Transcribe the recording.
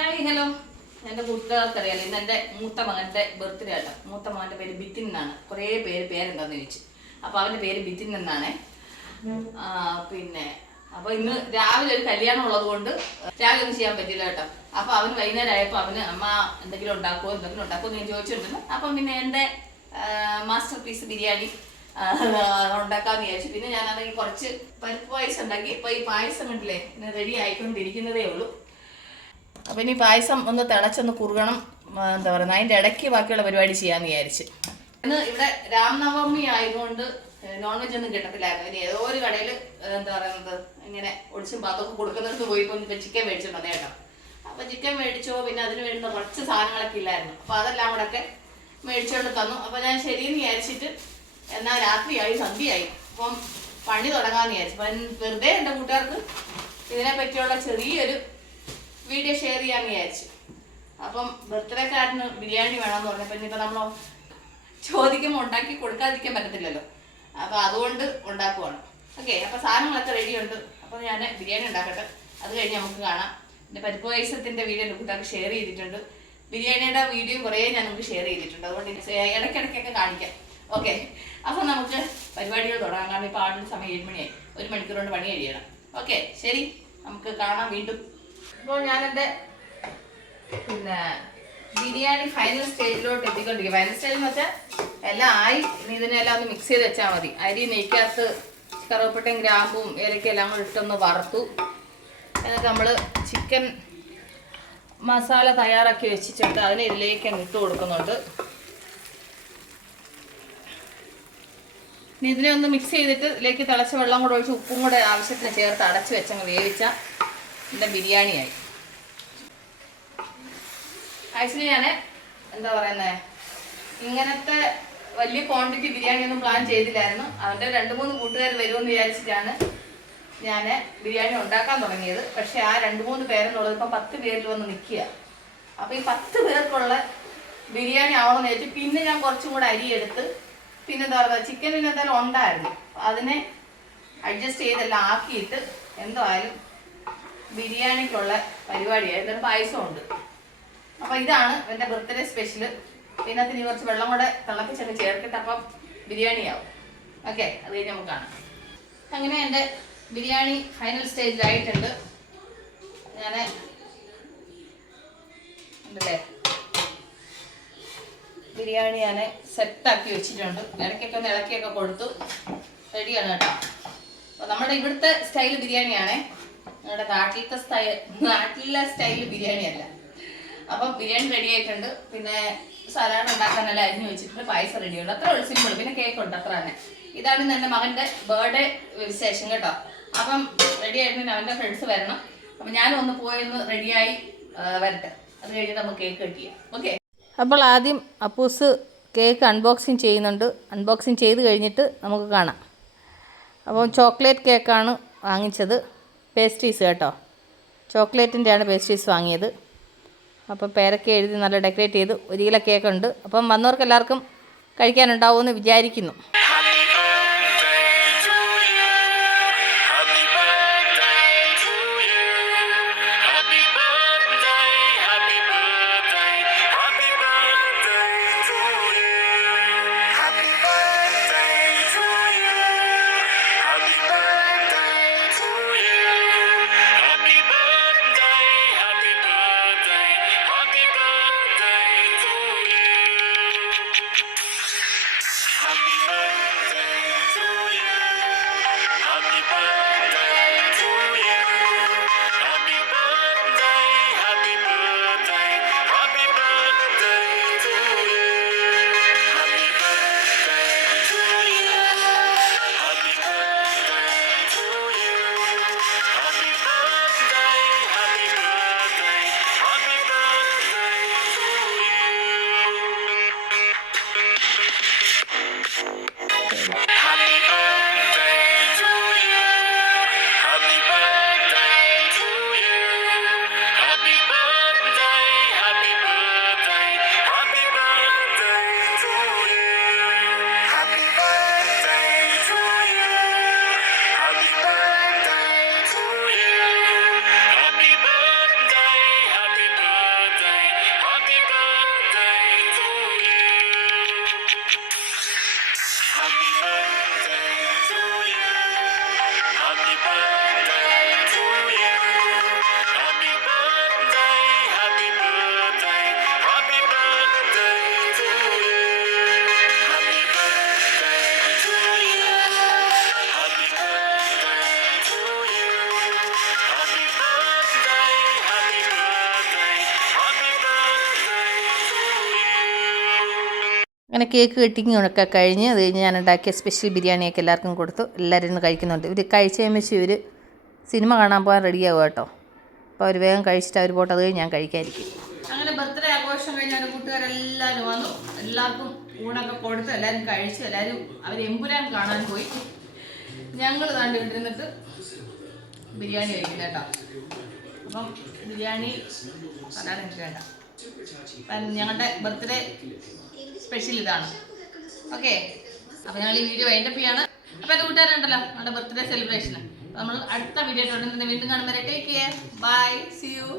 Hi hello. എൻ്റെ കൂട്ടുകാർക്കറിയാലോ, ഇന്ന് എൻ്റെ മൂത്ത മകൻ്റെ ബർത്ത്ഡേ ആട്ടോ. മൂത്ത മകൻ്റെ പേര് ബിത്തിൻ എന്നാണ്. കുറേ പേരെന്താന്ന് ചോദിച്ചു. അപ്പോൾ അവൻ്റെ പേര് ബിത്തിൻ എന്നാണ്. പിന്നെ അപ്പോൾ ഇന്ന് രാവിലെ ഒരു കല്യാണം ഉള്ളത് കൊണ്ട് രാവിലെ ഒന്നും ചെയ്യാൻ പറ്റില്ല കേട്ടോ. അപ്പോൾ അവന് വൈകുന്നേരം ആയപ്പോൾ അവന് അമ്മ എന്തെങ്കിലും ഉണ്ടാക്കുമോ എന്ന് ഞാൻ ചോദിച്ചിട്ടുണ്ടെന്ന്. അപ്പം പിന്നെ എൻ്റെ മാസ്റ്റർ പീസ് ബിരിയാണി ഉണ്ടാക്കാമെന്ന് വിചാരിച്ചു. പിന്നെ ഞാനാണെങ്കിൽ കുറച്ച് പരിപ്പ് പായസം ഉണ്ടാക്കി. ഇപ്പോൾ ഈ പായസം കണ്ടില്ലേ റെഡി ആയിക്കൊണ്ടിരിക്കുന്നതേ ഉള്ളൂ. അപ്പം ഇനി പായസം ഒന്ന് തിളച്ചൊന്ന് കുറുകണം. എന്താ പറയുന്നത്, അതിൻ്റെ ഇടയ്ക്ക് ബാക്കിയുള്ള പരിപാടി ചെയ്യാമെന്ന് വിചാരിച്ച്. ഇന്ന് ഇവിടെ രാംനവമി ആയതുകൊണ്ട് നോൺ വെജ് ഒന്നും കിട്ടത്തില്ലായിരുന്നു. ഇനി ഏതോ ഒരു കടയിൽ എന്താ പറയുന്നത് ഇങ്ങനെ ഒളിച്ചും പാത്തൊക്കെ കൊടുക്കുന്നിടത്ത് പോയിപ്പോൾ ഇപ്പം ചിക്കൻ മേടിച്ചു വന്നേ കേട്ടോ. അപ്പോൾ ചിക്കൻ മേടിച്ചോ, പിന്നെ അതിന് വേണ്ടുന്ന കുറച്ച് സാധനങ്ങളൊക്കെ ഇല്ലായിരുന്നു. അപ്പോൾ അതെല്ലാം കൂടെ ഒക്കെ മേടിച്ചുകൊണ്ട് തന്നു. അപ്പോൾ ഞാൻ ശരിയെന്ന് വിചാരിച്ചിട്ട് എന്നാൽ രാത്രിയായി, സന്ധ്യയായി, അപ്പം പണി തുടങ്ങാമെന്ന് വിചാരിച്ചു. അപ്പം വെറുതെ എൻ്റെ കൂട്ടുകാർക്ക് ഇതിനെ പറ്റിയുള്ള ചെറിയൊരു വീഡിയോ ഷെയർ ചെയ്യാമെന്ന് വിചാരിച്ചു. അപ്പം ബർത്ത്ഡേക്കാരന് ബിരിയാണി വേണമെന്ന് പറഞ്ഞപ്പോൾ ഇനിയിപ്പോൾ നമ്മൾ ചോദിക്കുമ്പോൾ ഉണ്ടാക്കി കൊടുക്കാതിരിക്കാൻ പറ്റത്തില്ലല്ലോ. അപ്പോൾ അതുകൊണ്ട് ഉണ്ടാക്കുവാണ്. ഓക്കെ, അപ്പോൾ സാധനങ്ങളൊക്കെ റെഡിയുണ്ട്. അപ്പോൾ ഞാൻ ബിരിയാണി ഉണ്ടാക്കട്ടെ, അത് കഴിഞ്ഞ് നമുക്ക് കാണാം. എൻ്റെ പരിപ്പ് പായസത്തിൻ്റെ വീഡിയോ കൂട്ടുകാർക്ക് ഷെയർ ചെയ്തിട്ടുണ്ട്. ബിരിയാണിയുടെ വീഡിയോ കുറേ ഞാൻ നമുക്ക് ഷെയർ ചെയ്തിട്ടുണ്ട്. അതുകൊണ്ട് ഇടയ്ക്കിടയ്ക്കൊക്കെ കാണിക്കാം. ഓക്കെ, അപ്പോൾ നമുക്ക് പരിപാടികൾ തുടങ്ങാം. കാരണം ഇപ്പോൾ ആളുടെ സമയം 7 മണിയായി. 1 മണിക്കൂർ കൊണ്ട് പണി കഴിയണം. ഓക്കെ, ശരി, നമുക്ക് കാണാം വീണ്ടും. ഇപ്പോൾ ഞാനെൻ്റെ പിന്നെ ബിരിയാണി ഫൈനൽ സ്റ്റേജിലോട്ട് എത്തിക്കൊണ്ടിരിക്കും. ഫൈനൽ സ്റ്റേജ് എന്ന് വെച്ചാൽ എല്ലാം ആയി. ഇനി ഇതിനെല്ലാം ഒന്ന് മിക്സ് ചെയ്ത് വെച്ചാൽ മതി. അരി നെയ്ക്കകത്ത് കറുവപ്പട്ടയും ഗ്രാമ്പും ഏലക്കയും എല്ലാം കൂടി ഇട്ടൊന്ന് വറുത്തു. എന്നിട്ട് നമ്മൾ ചിക്കൻ മസാല തയ്യാറാക്കി വെച്ചിട്ടുണ്ട്. അതിന് ഇതിലേക്ക് ഇട്ട് കൊടുക്കുന്നുണ്ട്. ഇനി ഇതിനെ ഒന്ന് മിക്സ് ചെയ്തിട്ട് ഇതിലേക്ക് തിളച്ച വെള്ളം കൂടെ ഒഴിച്ച് ഉപ്പും കൂടെ ആവശ്യത്തിന് ചേർത്ത് അടച്ച് വെച്ചങ്ങ് വേവിച്ചാൽ എൻ്റെ ബിരിയാണിയായി. ആക്ച്വലി ഞാൻ എന്താ പറയുന്നത്, ഇങ്ങനത്തെ വലിയ ക്വാണ്ടിറ്റി ബിരിയാണി ഒന്നും പ്ലാൻ ചെയ്തില്ലായിരുന്നു. അവൻ്റെ 2-3 കൂട്ടുകാർ വരുമെന്ന് വിചാരിച്ചിട്ടാണ് ഞാൻ ബിരിയാണി ഉണ്ടാക്കാൻ തുടങ്ങിയത്. പക്ഷേ ആ 2-3 പേരെന്നുള്ളത് ഇപ്പം 10 പേരിൽ വന്ന് നിൽക്കുക. അപ്പോൾ ഈ 10 പേർക്കുള്ള ബിരിയാണി ആവണമെന്ന് വെച്ച് പിന്നെ ഞാൻ കുറച്ചും കൂടെ അരി എടുത്ത്, പിന്നെ എന്താ പറയുക, ചിക്കൻ പിന്നെ എന്തായാലും ഉണ്ടായിരുന്നു, അതിനെ അഡ്ജസ്റ്റ് ചെയ്തെല്ലാം ആക്കിയിട്ട് എന്തായാലും ബിരിയാണിക്കുള്ള പരിപാടിയായി. ഇതിന് പായസമുണ്ട്. അപ്പോൾ ഇതാണ് എൻ്റെ ബർത്ത്ഡേ സ്പെഷ്യൽ. പിന്നെ അതിന് കുറച്ച് വെള്ളം കൂടെ തിളപ്പിച്ചൊക്കെ ചേർത്തിട്ട് അപ്പം ബിരിയാണിയാവും. ഓക്കെ, അത് കഴിഞ്ഞ് നമുക്ക് കാണാം. അങ്ങനെ എൻ്റെ ബിരിയാണി ഫൈനൽ സ്റ്റേജിലായിട്ടുണ്ട്. ഞാൻ ഉണ്ടല്ലേ ബിരിയാണി ഞാൻ സെറ്റാക്കി വെച്ചിട്ടുണ്ട്. ഇടയ്ക്കൊക്കെ ഒന്ന് ഇളക്കിയൊക്കെ കൊടുത്തു. റെഡിയാണ് കേട്ടോ. അപ്പോൾ നമ്മുടെ ഇവിടുത്തെ സ്റ്റൈൽ ബിരിയാണിയാണേ, നമ്മുടെ നാട്ടിലെ സ്റ്റൈൽ ബിരിയാണി അല്ല. അപ്പം ബിരിയാണി റെഡി ആയിട്ടുണ്ട്. പിന്നെ സലാഡ് ഉണ്ടാക്കാനെല്ലാം അരിഞ്ഞു വെച്ചിട്ടുണ്ട്. പായസം റെഡിയുണ്ട്. അത്ര ഒരു സിമ്പിൾ. പിന്നെ കേക്ക് ഉണ്ട്, അത്ര തന്നെ. ഇതാണ് ഇന്ന് എൻ്റെ മകൻ്റെ ബർത്ത്ഡേ വിശേഷം കേട്ടോ. അപ്പം റെഡി ആയിട്ട് അവൻ്റെ ഫ്രണ്ട്സ് വരണം. അപ്പം ഞാനും ഒന്ന് പോയൊന്ന് റെഡിയായി വരട്ടെ. അത് കഴിഞ്ഞിട്ട് നമുക്ക് കേക്ക് കട്ട് ചെയ്യാം. ഓക്കെ, അപ്പോൾ ആദ്യം അപ്പൂസ് കേക്ക് അൺബോക്സിങ് ചെയ്യുന്നുണ്ട്. അൺബോക്സിങ് ചെയ്ത് കഴിഞ്ഞിട്ട് നമുക്ക് കാണാം. അപ്പോൾ ചോക്ലേറ്റ് കേക്കാണ് വാങ്ങിച്ചത്. പേസ്ട്രീസ് കേട്ടോ, ചോക്ലേറ്റിൻ്റെയാണ് പേസ്ട്രീസ് വാങ്ങിയത്. അപ്പോൾ പേരൊക്കെ എഴുതി നല്ല ഡെക്കറേറ്റ് ചെയ്ത് 1 കിലോ കേക്കുണ്ട്. അപ്പം വന്നവർക്ക് എല്ലാവർക്കും കഴിക്കാനുണ്ടാവുമെന്ന് വിചാരിക്കുന്നു. Happy birthday. അങ്ങനെ കേക്ക് കട്ടിങ്ങൊക്കെ കഴിഞ്ഞ് അത് കഴിഞ്ഞ് ഞാൻ ഉണ്ടാക്കിയ സ്പെഷ്യൽ ബിരിയാണിയൊക്കെ എല്ലാവർക്കും കൊടുത്തു. എല്ലാവരും ഇന്ന് കഴിക്കുന്നുണ്ട്. ഇവർ കഴിച്ച് കഴിയുമ്പോൾ ഇവർ സിനിമ കാണാൻ പോകാൻ റെഡിയാവും കേട്ടോ. അപ്പോൾ അവർ വേഗം കഴിച്ചിട്ട് അവർ പോട്ട്, അത് കഴിഞ്ഞ് ഞാൻ കഴിക്കാതിരിക്കും. അങ്ങനെ ബർത്ത്ഡേ ആഘോഷം കഴിഞ്ഞ് എൻ്റെ കൂട്ടുകാരെല്ലാവരും വന്നു. എല്ലാവർക്കും ഊണൊക്കെ കൊടുത്ത് എല്ലാവരും കഴിച്ചു. എല്ലാവരും അവർ എമ്പുരാൻ കാണാൻ പോയി. ഞങ്ങൾ കണ്ടിരുന്നിട്ട് ബിരിയാണി കഴിക്കുന്നത് കേട്ടോ. അപ്പം ബിരിയാണി അതാണ് എനിക്ക് വേണ്ട. ഞങ്ങളുടെ ബർത്ത്ഡേ സ്പെഷ്യൽ ഇതാണ്. ഓക്കെ, അപ്പോൾ ഞങ്ങൾ ഈ വീഡിയോ വൈൻഡപ്പ് ചെയ്യാണ്. അപ്പോൾ എൻ്റെ കൂട്ടുകാരുണ്ടല്ലോ നമ്മുടെ ബർത്ത്ഡേ സെലിബ്രേഷന് നമ്മൾ അടുത്ത വീഡിയോ വീണ്ടും കാണുമ്പോൾ take care, bye, see U.